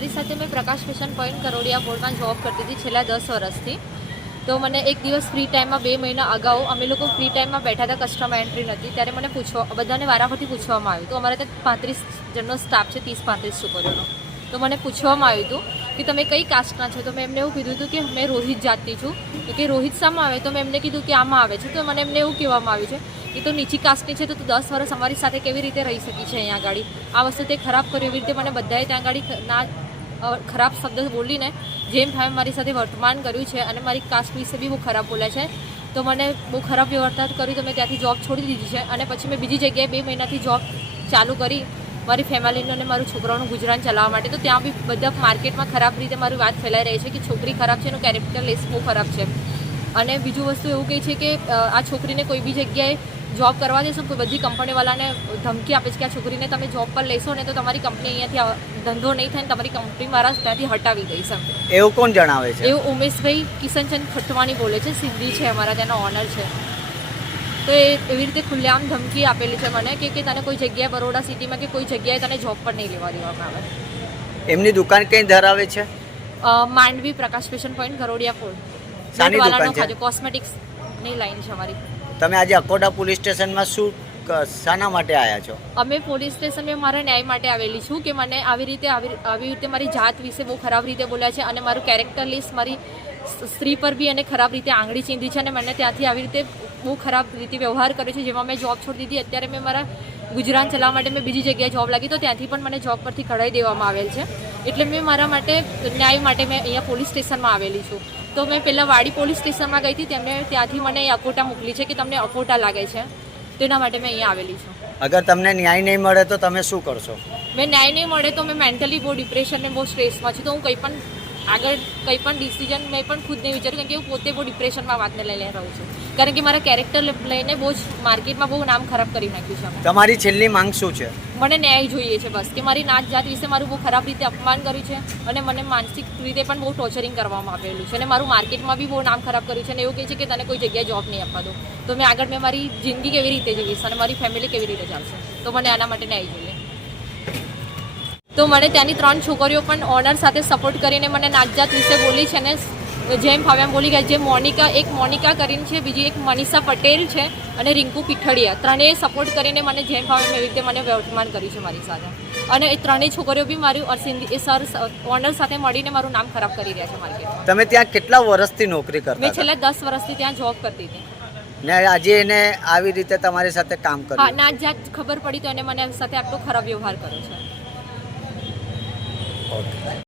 મારી સાથે મેં પ્રકાશ ફેશન પોઈન્ટ કરોડિયા બોર્ડમાં જોબ કરતી હતી છેલ્લા દસ વર્ષથી. તો મને એક દિવસ ફ્રી ટાઈમમાં બે મહિના અગાઉ અમે લોકો ફ્રી ટાઈમમાં બેઠા હતા કસ્ટમર એન્ટ્રી નથી. ત્યારે મને પૂછવા, બધાને વારાફરતી પૂછવામાં આવ્યું તો અમારે ત્યાં પાંત્રીસ જણનો સ્ટાફ છે, ત્રીસ પાંત્રીસ છોકરીઓનો તો મને પૂછવામાં આવ્યું હતું કે તમે કઈ કાસ્ટના છો? તો મેં એમને એવું કીધું હતું કે મેં રોહિત જાતની છું. તો કે રોહિત શામાં આવે? તો મેં એમને કીધું કે આમાં આવે છે. તો મને એમને એવું કહેવામાં આવ્યું છે કે તો નીચી કાસ્ટની છે, તો તું દસ વર્ષ અમારી સાથે કેવી રીતે રહી શકી છે અહીંયા આગળ આ વસ્તુ તે ખરાબ કર્યું. એવી રીતે મને બધાએ ત્યાં આગળ ના ખરાબ શબ્દ બોલીને જેમ ભાઈ મારી સાથે વર્તમાન કર્યું છે અને મારી કાસ્ટ વિશે બી બહુ ખરાબ બોલ્યા છે. તો મને બહુ ખરાબ વ્યવહાર કર્યું તો મેં ત્યાંથી જોબ છોડી દીધી છે અને પછી મેં બીજી જગ્યાએ બે મહિનાથી જોબ ચાલુ કરી મારી ફેમિલીનું અને મારું છોકરાઓનું ગુજરાન ચલાવવા માટે. તો ત્યાં બી બધા માર્કેટમાં ખરાબ રીતે મારી વાત ફેલાઈ રહી છે કે છોકરી ખરાબ છે, એનું કેરેક્ટર લેસ બહુ ખરાબ છે. અને બીજું વસ્તુ એવું કહે છે કે આ છોકરીને કોઈ બી જગ્યાએ જોબ કરવા દેશો કોઈ બધી કંપનીવાળાને ધમકી આપે છે કે આ છોકરીને તમે જોબ પર લેશો ને તો તમારી કંપની અહીંયાથી ધંધો નહીં થાય ને તમારી કંપની મારા ત્યાંથી હટાવી દઈશ એમ. એવું કોણ જણાવે છે? એવું ઉમેશભાઈ કિશનચંદ ખટવાણી બોલે છે સિદ્ધિ છે અમારા ત્યાંનો ઓનર છે. તો એ એવી રીતે ખુલ્લેઆમ ધમકી આપેલી છે મને કે કે તને કોઈ જગ્યાએ બરોડા સિટીમાં કે કોઈ જગ્યાએ તને જોબ પર નહીં લેવા દેવામાં આવે. એમની દુકાન કઈ ધરાવે છે? માંડવી પ્રકાશ ફેશન પોઈન્ટ કરોડિયા ફોડ શાની દુકાન છે? કોસ્મેટિક્સની લાઈન છે અમારી. તમે આજે અકોટા પોલીસ સ્ટેશનમાં શું શાના માટે આવ્યા છો? અમે પોલીસ સ્ટેશને મારા ન્યાય માટે આવેલી છું કે મને આવી રીતે આવી રીતે મારી જાત વિશે બહુ ખરાબ રીતે બોલ્યા છે અને મારું કેરેક્ટર લિસ્ટ મારી સ્ત્રી પર બી એને ખરાબ રીતે આંગળી ચીંધી છે અને મને ત્યાંથી આવી રીતે બહુ ખરાબ રીતે વ્યવહાર કર્યો છે. જેમાં મેં જોબ છોડી દીધી, અત્યારે મેં મારા ગુજરાન ચલાવવા માટે મેં બીજી જગ્યાએ જોબ લાગી, તો ત્યાંથી પણ મને જોબ પરથી કઢાઈ દેવામાં આવેલ છે. એટલે મેં મારા માટે, ન્યાય માટે મેં અહીંયા પોલીસ સ્ટેશનમાં આવેલી છું. તો મેં પહેલાં વાડી પોલીસ સ્ટેશનમાં ગઈ હતી તેમણે ત્યાંથી મને અકોટા મોકલી છે કે તમને અકોટા લાગે છે. તેના માટે મેં અહીંયા આવેલી છું. અગર તમને ન્યાય નહીં મળે તો તમે શું કરશો? મેં ન્યાય નહીં મળે તો મેં મેન્ટલી બહુ ડિપ્રેશન ને બહુ સ્ટ્રેસમાં છું તો હું કંઈ પણ આગળ કંઈ પણ ડિસિઝન મેં પણ ખુદ નહીં વિચાર્યું કારણ કે હું પોતે બહુ ડિપ્રેશનમાં વાતને લઈને રહું છું. કારણ કે મારા કેરેક્ટર લઈને બહુ જ માર્કેટમાં બહુ નામ ખરાબ કરી નાખ્યું છે તમારી છેલ્લી માંગ શું છે? મને ન્યાય જોઈએ છે બસ કે મારી નાત જાત વિશે મારું બહુ ખરાબ રીતે અપમાન કર્યું છે અને મને માનસિક રીતે પણ બહુ ટોર્ચરિંગ કરવામાં આવેલું છે અને મારું માર્કેટમાં બી બહુ નામ ખરાબ કર્યું છે અને એવું કહે છે કે તને કોઈ જગ્યાએ જોબ નહીં આપવા દો તો મેં આગળ મેં મારી જિંદગી કેવી રીતે જીવીશ અને મારી ફેમિલી કેવી રીતે ચાલશે? તો મને આના માટે ન્યાય જોઈએ. તો મને ત્યાંની ત્રણ છોકરીઓ પણ ઓનર સાથે સપોર્ટ કરીને મને નાગજાત વિશે બોલી છે અને જેમ હવે એમ બોલી ગયા જે મોનિકા એક મોનિકા કરીને છે બીજી એક મનીષા પટેલ છે અને રિંકુ પીઠડિયા. ત્રણેય સપોર્ટ કરીને મને જેમ ભાવે એવી રીતે મને વર્તમાન કર્યું છે મારી સાથે. અને એ ત્રણેય છોકરીઓ બી મારી અર એ સર ઓનર સાથે મળીને મારું નામ ખરાબ કરી રહ્યા છે મારી તમે ત્યાં કેટલા વર્ષથી નોકરી કરતા મેં છેલ્લા દસ વર્ષથી ત્યાં જોબ કરતી હતી. ને આજે એને આવી રીતે તમારી સાથે કામ હા ના જાત ખબર પડી તો એને મને સાથે આટલો ખરાબ વ્યવહાર કર્યો છે. ಓಕೆ